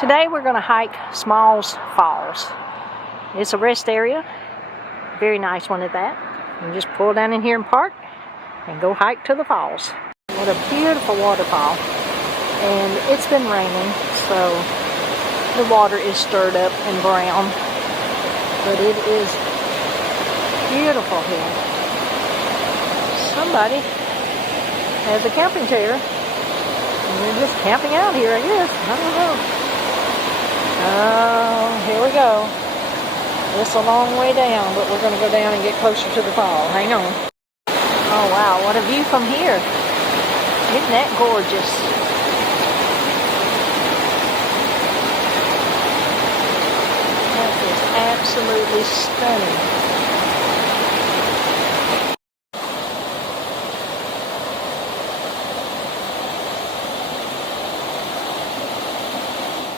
Today we're going to hike Smalls Falls. It's a rest area, very nice one at that. You just pull down in here and park and go hike to the falls. What a beautiful waterfall. And it's been raining, so the water is stirred up and brown, but it is beautiful here. Somebody has a camping chair and they're just camping out here, I guess. I don't know. Oh, here we go. It's a long way down, but we're going to go down and get closer to the fall. Hang on. Oh, wow. What a view from here. Isn't that gorgeous? That is absolutely stunning.